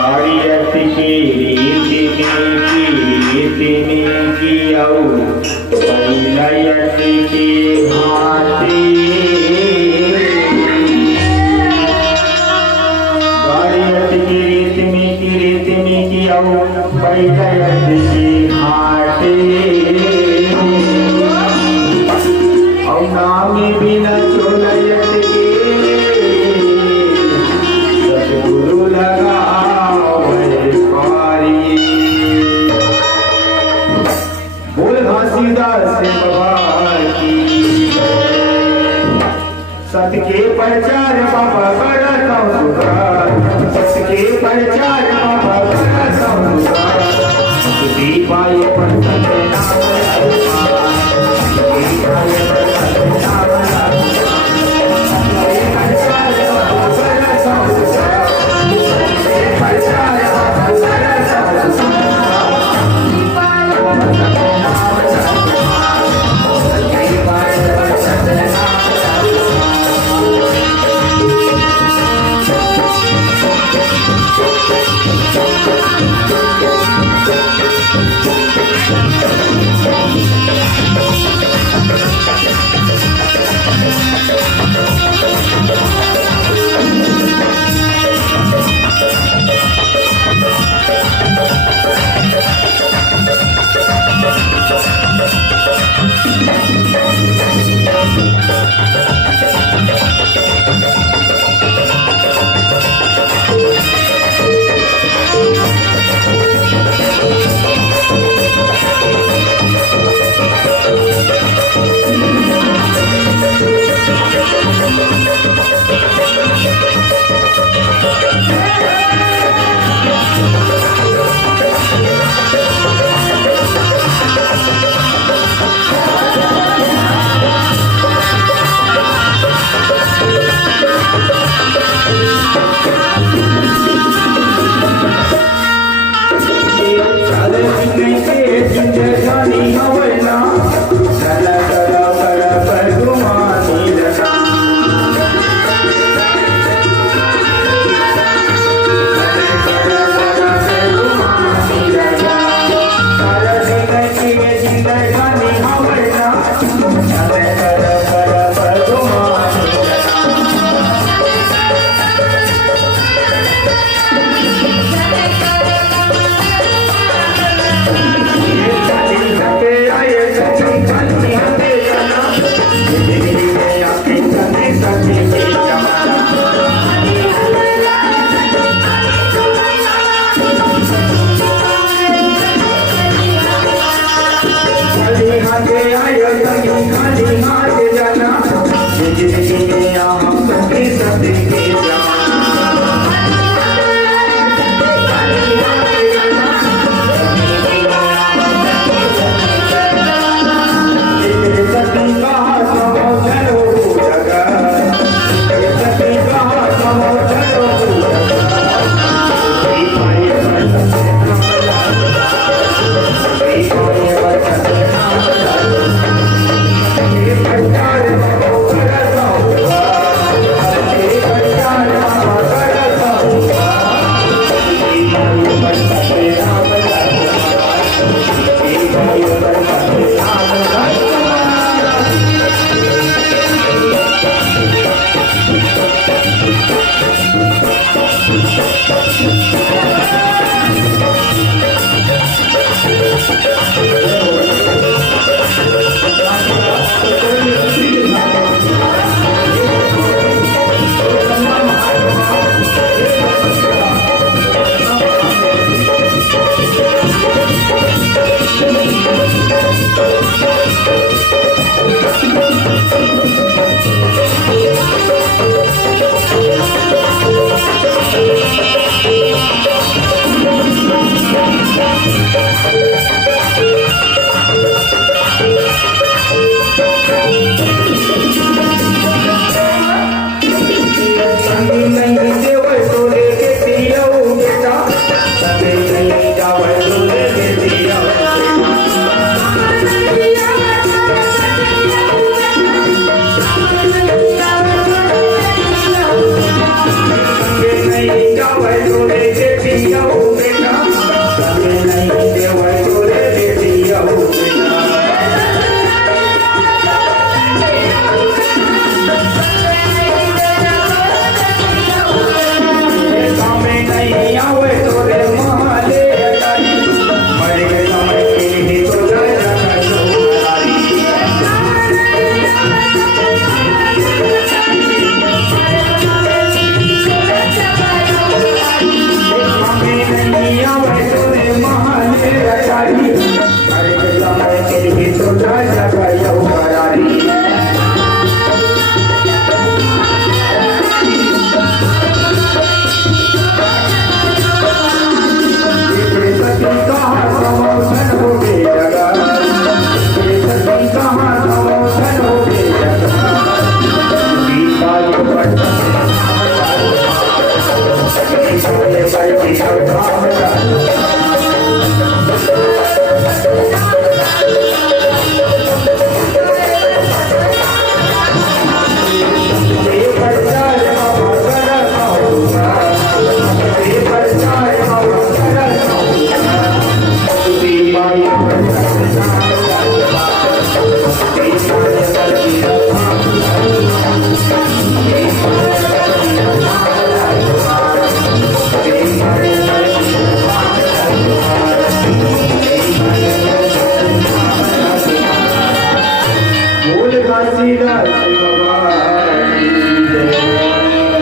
गाड़ियत के रीतिनी की औ बैलयत के हाथी गाड़ियत की रीतिनी की औ बैलयत के हाथी औ नामी बिना चोलयत के सतगुरु घासीदास बाबा की सत के प्रचार बाबा करता हूँ सत के प्रचार बाबा करता हूँ दीपाए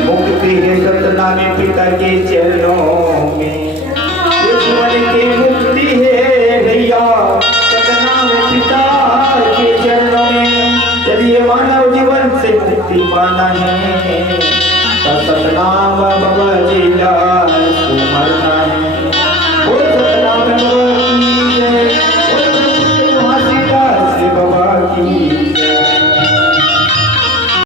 मुक्ति है सतनामी पिता के चरणों में, जीवन की मुक्ति है भैया सतनाम पिता के चरणों में। चलिए मानव जीवन से मुक्ति पाना है, सतनाम बाबा जी का सुमरना है। बोल सतनाम बाबा की जय, बोल महासीता से बाबा की